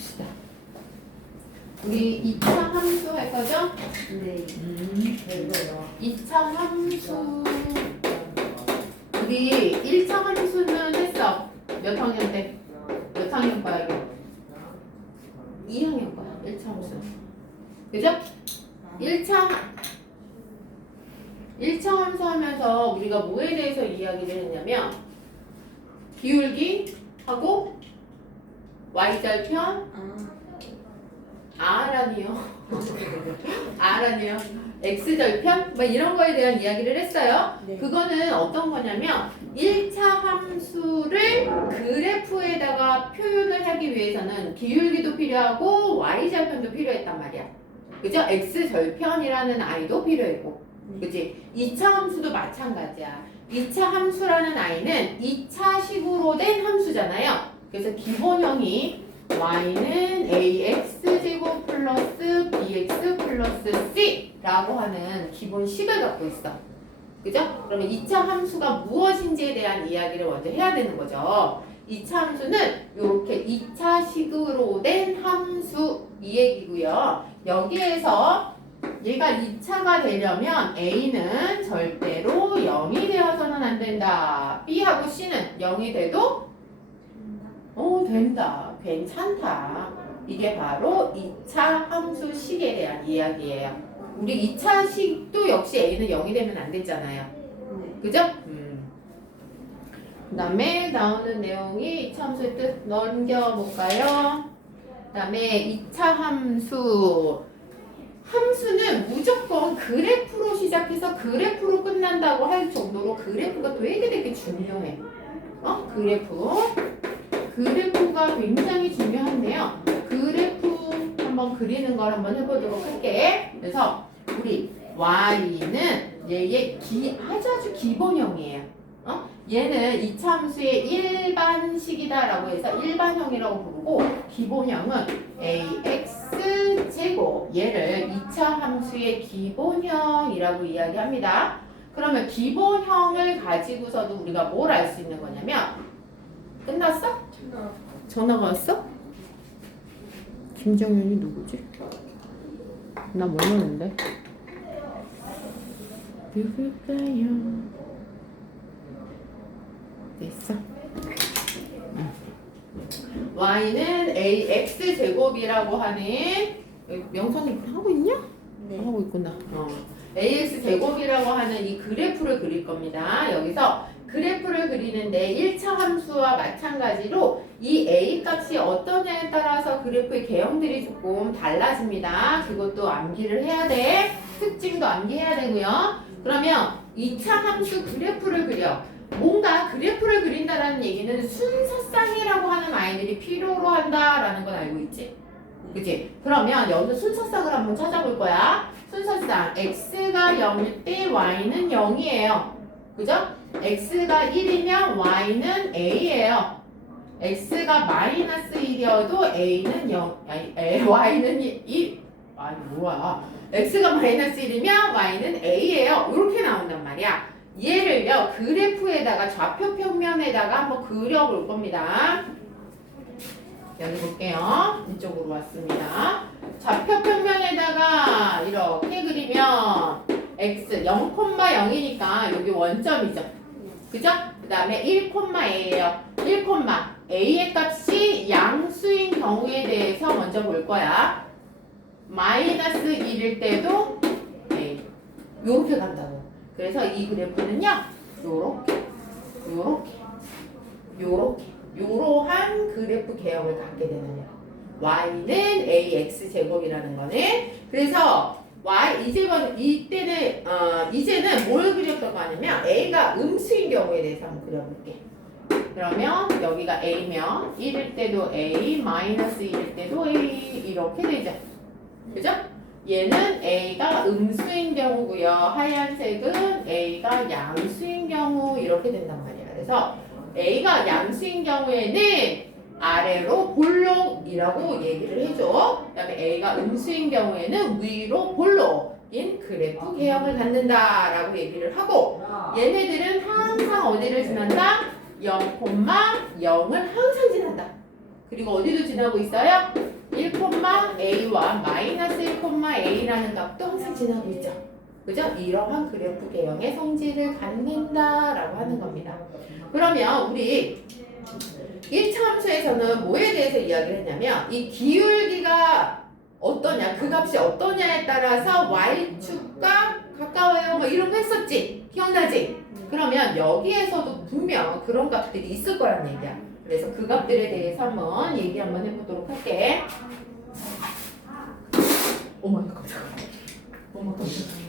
봅시다. 우리 2차 함수 할 거죠? 네. 이거요. 2차 함수. 우리 1차 함수는 했어. 몇 학년 때? 몇 학년 거야, 이거? 2학년 거야, 1차 함수. 그죠? 1차 함수 하면서 우리가 뭐에 대해서 이야기를 했냐면, 기울기 하고, y절편, R아니요. R아니요. X절편? 뭐 이런 거에 대한 이야기를 했어요. 네. 그거는 어떤 거냐면 1차 함수를 그래프에다가 표현을 하기 위해서는 기울기도 필요하고 Y절편도 필요했단 말이야. 그죠? X절편이라는 I도 필요했고. 그치? 2차 함수도 마찬가지야. 2차 함수라는 I는 2차식으로 된 함수잖아요. 그래서 기본형이 y는 ax제곱 플러스 bx 플러스 c라고 하는 기본식을 갖고 있어. 그죠? 그러면 2차 함수가 무엇인지에 대한 이야기를 먼저 해야 되는 거죠. 2차 함수는 이렇게 2차식으로 된 함수 이 얘기고요. 여기에서 얘가 2차가 되려면 a는 절대로 0이 되어서는 안 된다. b하고 c는 0이 돼도 된다. 괜찮다. 이게 바로 2차 함수식에 대한 이야기예요. 우리 2차식도 역시 a는 0이 되면 안 되잖아요. 그죠? 그 다음에 나오는 내용이 2차 함수의 뜻 넘겨볼까요? 그 다음에 2차 함수. 함수는 무조건 그래프로 시작해서 그래프로 끝난다고 할 정도로 그래프가 되게 중요해. 그래프가 굉장히 중요한데요. 그래프 한번 그리는 걸 한번 해보도록 할게. 그래서 우리 y는 얘의 아주 기본형이에요. 얘는 2차 함수의 일반식이다라고 해서 일반형이라고 부르고 기본형은 ax제곱 얘를 2차 함수의 기본형이라고 이야기합니다. 그러면 기본형을 가지고서도 우리가 뭘 알 수 있는 거냐면 끝났어? 전화가 왔어? 김정윤이 누구지? 나 모르는데. 누굴까요? 됐어. y는 ax 제곱이라고 하는 명선이 하고 있냐? 네. 하고 있구나. ax 제곱이라고 하는 이 그래프를 그릴 겁니다. 여기서 그래프를 그리는데 1차 함수와 마찬가지로 이 a 값이 어떠냐에 따라서 그래프의 개형들이 조금 달라집니다. 그것도 암기를 해야 돼. 특징도 암기해야 되고요. 그러면 2차 함수 그래프를 그려. 뭔가 그래프를 그린다는 얘기는 순서쌍이라고 하는 아이들이 필요로 한다라는 건 알고 있지? 그치? 그러면 여기서 순서쌍을 한번 찾아볼 거야. 순서쌍 x가 0일 때 y는 0이에요. 그죠? x가 1이면 y는 a예요. x가 마이너스 1이어도 a는 0, y는 1. 아니 뭐야? x가 마이너스 1이면 y는 a예요. 이렇게 나온단 말이야. 얘를요 그래프에다가 좌표 평면에다가 한번 그려볼 겁니다. 여기 볼게요. 이쪽으로 왔습니다. 좌표 평면에다가 이렇게 그리면 x 0,0이니까 여기 원점이죠. 그죠? 그 다음에 1,a예요. 1, a의 값이 양수인 경우에 대해서 먼저 볼 거야. 마이너스 1일 때도 a. 요렇게 간다고. 그래서 이 그래프는요. 요러한 그래프 개형을 갖게 되는 거예요. y는 ax 제곱이라는 거는 그래서 이제는 뭘 그렸다고 하냐면 a가 음수인 경우에 대해서 한번 그려볼게. 그러면 여기가 a면 1일 때도 a, 마이너스 1일 때도 a 이렇게 되죠. 그죠? 얘는 a가 음수인 경우고요. 하얀색은 a가 양수인 경우 이렇게 된단 말이야. 그래서 a가 양수인 경우에는 아래로 볼록이라고 얘기를 해줘. 그 다음에 a가 음수인 경우에는 위로 볼록인 그래프 개형을 갖는다라고 얘기를 하고 얘네들은 항상 어디를 지난다? 0,0을 항상 지난다. 그리고 어디도 지나고 있어요? 1,a와 마이너스 1,a라는 값도 항상 지나고 있죠. 그죠? 이러한 그래프 개형의 성질을 갖는다라고 하는 겁니다. 그러면 우리 1차 함수에서는 뭐에 대해서 이야기를 했냐면 이 기울기가 어떠냐, 그 값이 어떠냐에 따라서 y축과 가까워요 뭐 이런 거 했었지? 기억나지? 그러면 여기에서도 분명 그런 값들이 있을 거란 얘기야. 그래서 그 값들에 대해서 한번 얘기 한번 해보도록 할게. 어머 깜짝이야. 어머 깜짝이야.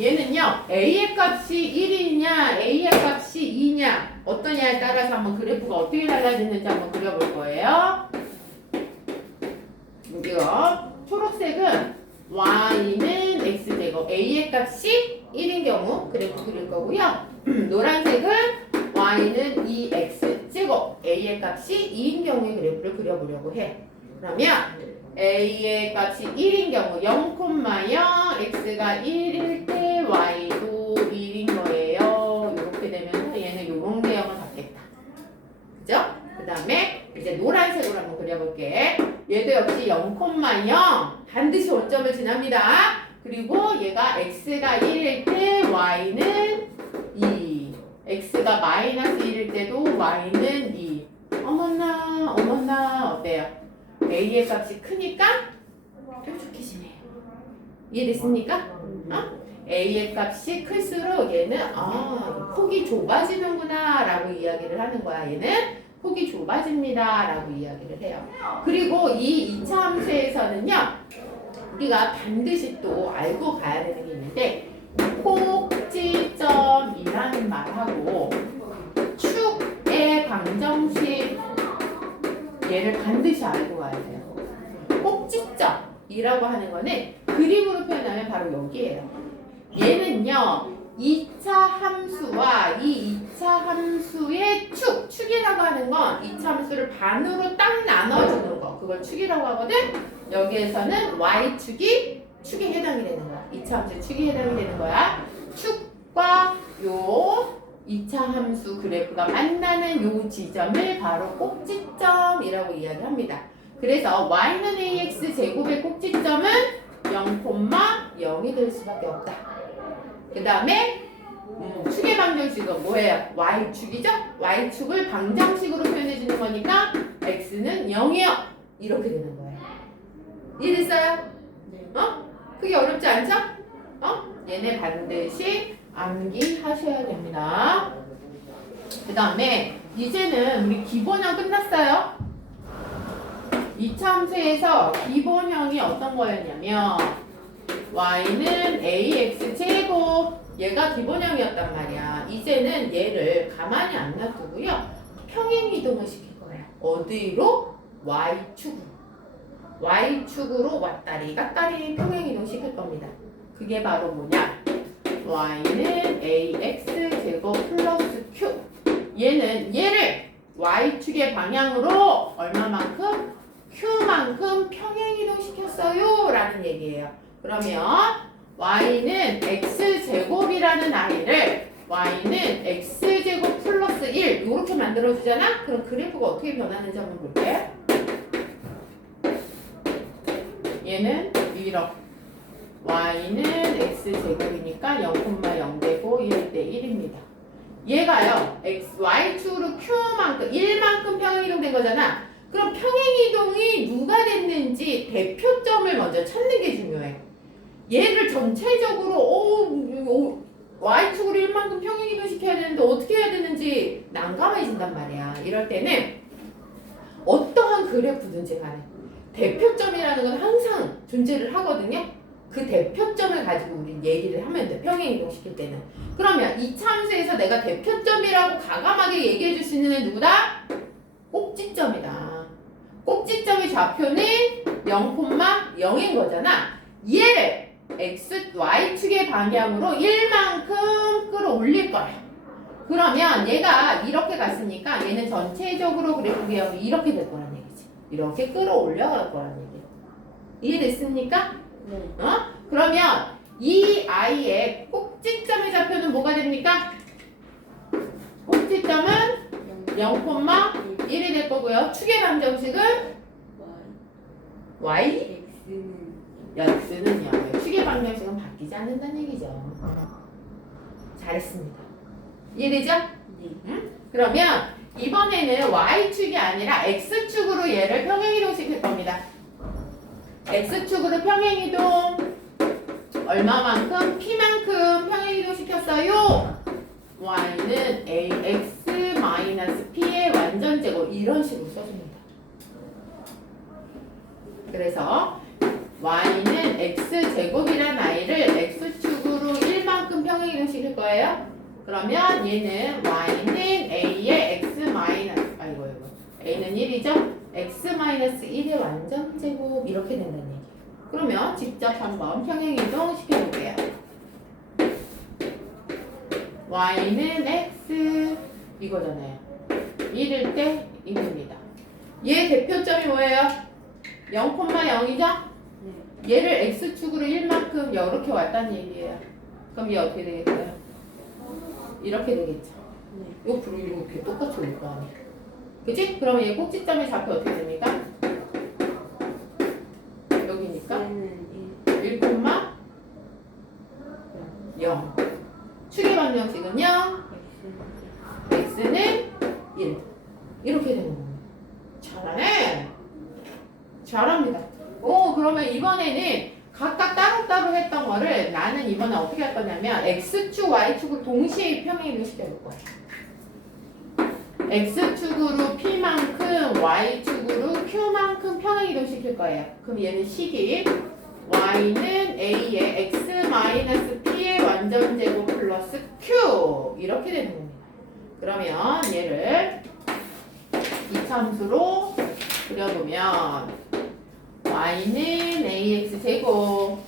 얘는요 a의 값이 1이냐 a의 값이 2냐 어떠냐에 따라서 한번 그래프가 어떻게 달라지는지 한번 그려볼 거예요. 여기요 초록색은 y는 x제곱 a의 값이 1인 경우 그래프 그릴 거고요. 노란색은 y는 2x제곱 a의 값이 2인 경우의 그래프를 그려보려고 해. 그러면 a의 값이 1인 경우 0,0 x가 1일 때 y도 1인 거예요. 이렇게 되면 얘는 이런 개형을 갖겠다. 그죠? 그 다음에 이제 노란색으로 한번 그려볼게. 얘도 역시 0,0 반드시 원점을 지납니다. 그리고 얘가 x가 1일 때 y는 2 x가 마이너스 1일 때도 y는 2 어머나 어머나 어때요? a의 값이 크니까 뾰족해지네요. 이해됐습니까? a의 값이 클수록 얘는 폭이 좁아지는구나 라고 이야기를 하는 거야. 얘는 폭이 좁아집니다 라고 이야기를 해요. 그리고 이 2차 함수에서는요 우리가 반드시 또 알고 가야 되는 게 있는데 꼭지점이라는 말하고 축의 방정식 얘를 반드시 알고 가야 돼요. 꼭지점이라고 하는 거는 그림으로 표현하면 바로 여기예요. 얘는요 2차 함수와 이 2차 함수의 축이라고 하는 건 2차 함수를 반으로 딱 나눠주는 거 그걸 축이라고 하거든. 여기에서는 y축이 축에 해당이 되는 거야. 2차 함수의 축이 해당이 되는 거야. 축과 요 2차 함수 그래프가 만나는 요 지점을 바로 꼭지점이라고 이야기합니다. 그래서 y는 ax 제곱의 꼭지점은 0,0이 될 수밖에 없다. 그 다음에 축의 방정식은 뭐예요? y축이죠? y축을 방정식으로 표현해주는 거니까 x는 0이요. 이렇게 되는 거예요. 이해됐어요? 그게 어렵지 않죠? 얘네 반드시 암기하셔야 됩니다. 그 다음에 이제는 우리 기본형 끝났어요. 2차 함수에서 기본형이 어떤 거였냐면 y는 ax 제곱 얘가 기본형이었단 말이야. 이제는 얘를 가만히 안 놔두고요 평행 이동을 시킬 거예요. 어디로? y축으로 왔다리 갔다리 평행 이동 시킬 겁니다. 그게 바로 뭐냐? y는 ax 제곱 플러스 q 얘를 y축의 방향으로 얼마만큼? q만큼 평행이동 시켰어요 라는 얘기예요. 그러면 y는 x제곱이라는 아이를 y는 x제곱 플러스 1 이렇게 만들어주잖아? 그럼 그래프가 어떻게 변하는지 한번 볼게요. 얘는 이렇게 y는 x제곱이니까 0,0 되고 1일 때 1입니다. 얘가요 y축으로 q만큼 1만큼 평행이동 된 거잖아. 그럼 평행이동이 누가 됐는지 대표점을 먼저 찾는 게 중요해. 얘를 전체적으로 y축으로 1만큼 평행이동 시켜야 되는데 어떻게 해야 되는지 난감해진단 말이야. 이럴 때는 어떠한 그래프든지 간에 대표점이라는 건 항상 존재를 하거든요. 그 대표점을 가지고 우리 얘기를 하면 돼. 평행이동 시킬 때는. 그러면 이 함수에서 내가 대표점이라고 과감하게 얘기해 줄 수 있는 애는 누구다? 꼭지점이다. 꼭지점의 좌표는 0,0인 거잖아. 얘를 y축의 방향으로 1만큼 끌어올릴 거야. 그러면 얘가 이렇게 갔으니까 얘는 전체적으로 그래프 개형이 이렇게 될 거란 얘기지. 이렇게 끌어올려갈 거란 얘기. 이해됐습니까? 네. 그러면 이 아이의 꼭지점의 좌표는 뭐가 됩니까? 꼭지점은 0,1이 될 거고요. 뭐야? 축의 방정식은 y? x는요. 축의 방정식은 바뀌지 않는다는 얘기죠. 잘했습니다. 이해되죠? 네. 응? 그러면 이번에는 y축이 아니라 x축으로 얘를 평행이동시킬 겁니다. x축으로 평행이동 얼마만큼? p만큼 평행이동시켰어요. y는 ax-p의 완전제곱 이런 식으로 써줍니다. 그래서 y는 x제곱이란 i를 x축으로 1만큼 평행이동시킬 거예요. 그러면 얘는 y는 a의 a는 1이죠? x-1의 완전제곱 이렇게 된다는 얘기예요. 그러면 직접 한번 평행이동 시켜볼게요. y는 x 이거잖아요. 1일 때 1입니다. 얘 대표점이 뭐예요? 0,0이죠? 얘를 x축으로 1만큼 이렇게 왔다는 얘기예요. 그럼 얘 어떻게 되겠어요? 이렇게 되겠죠. 이거 이렇게 똑같이 올 거 아니에요. 그치? 그럼 얘 꼭지점의 좌표 어떻게 됩니까? 여기니까 1,0. 축의 방정식은요? x는 1. 이렇게 되는 거예요. 잘하네. 잘합니다. 오, 그러면 이번에는 각각 따로따로 했던 거를 나는 이번에 어떻게 할 거냐면 x축, y축을 동시에 평행이동 시켜볼 거야. x축으로 p만큼, y축으로 q만큼 평행이동 시킬 거예요. 그럼 얘는 식이 y는 a의 x-p의 완전제곱 플러스 q 이렇게 되는 겁니다. 그러면 얘를 이참수로 그려보면 y는 ax제곱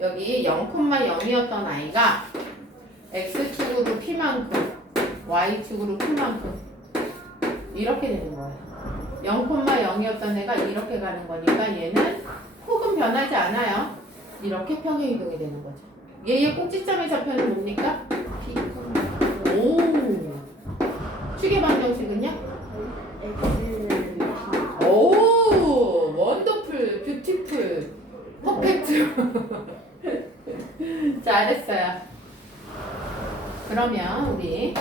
여기 0,0이었던 i가 x축으로 p만큼 y축으로 q만큼 이렇게 되는 거예요. 0,0이었던 애가 이렇게 가는 거니까 얘는 폭은 변하지 않아요. 이렇게 평행이동이 되는 거죠. 얘의 꼭지점의 좌표는 뭡니까? p. 오. 축의 방정식은요? 오, 원더풀, 뷰티풀, 퍼펙트. 잘했어요. 그러면 우리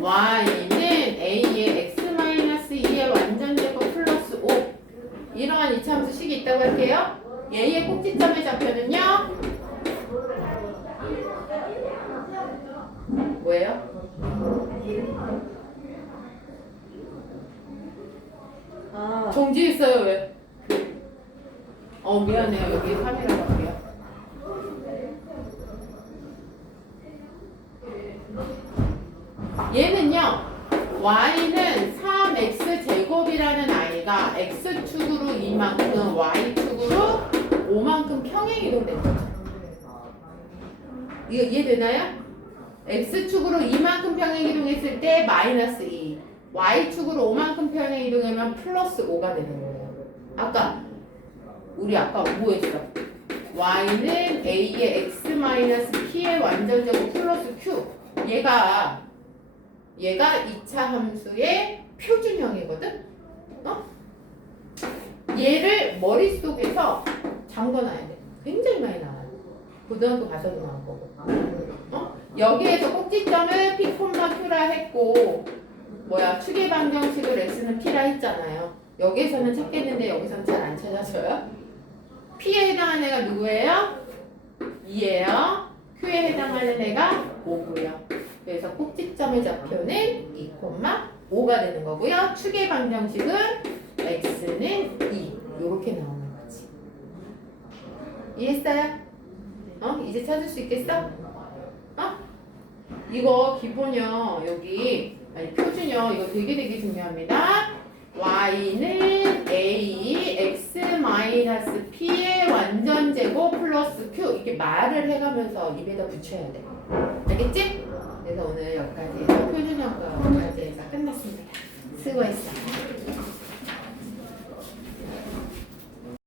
y는 a의 x-2의 완전제곱 플러스 5 이러한 이차함수식이 있다고 할게요. 얘의 꼭지점의 좌표는요? 뭐예요? 정지했어요. 왜? 미안해요. 여기 카메라 갈게요. 얘는요. y는 3x제곱이라는 i가 x축으로 2만큼 y축으로 5만큼 평행이동된 거죠. 이거 이해되나요? x축으로 2만큼 평행이동했을 때 마이너스 2 y축으로 5만큼 평행이동하면 플러스 5가 되는 거예요. 우리 아까 뭐 했어? y는 a의 x-p의 완전제곱 플러스 q 얘가 2차 함수의 표준형이거든? 얘를 머릿속에서 잠궈놔야 돼. 굉장히 많이 나와요. 고등학교 가서도 나올 거고. 여기에서 꼭지점을 p, q라 했고 축의 방정식을 x는 p라 했잖아요. 여기에서는 찾겠는데 여기서는 잘 안 찾아져요. p에 해당하는 애가 누구예요? 2예요. q에 해당하는 애가 5고요. 그래서 꼭지점의 좌표는 2,5가 되는 거고요. 축의 방정식은 x는 2 이렇게 나오는 거지. 이해했어요? 이제 찾을 수 있겠어? 이거 기본형 여기 표준형 이거 되게 중요합니다. y는 a x-p의 완전제곱 플러스 q 이렇게 말을 해가면서 입에다 붙여야 돼. 알겠지? 그래서 오늘 여기까지 해서 표준형과 여기까지 해서 끝났습니다. 수고했어.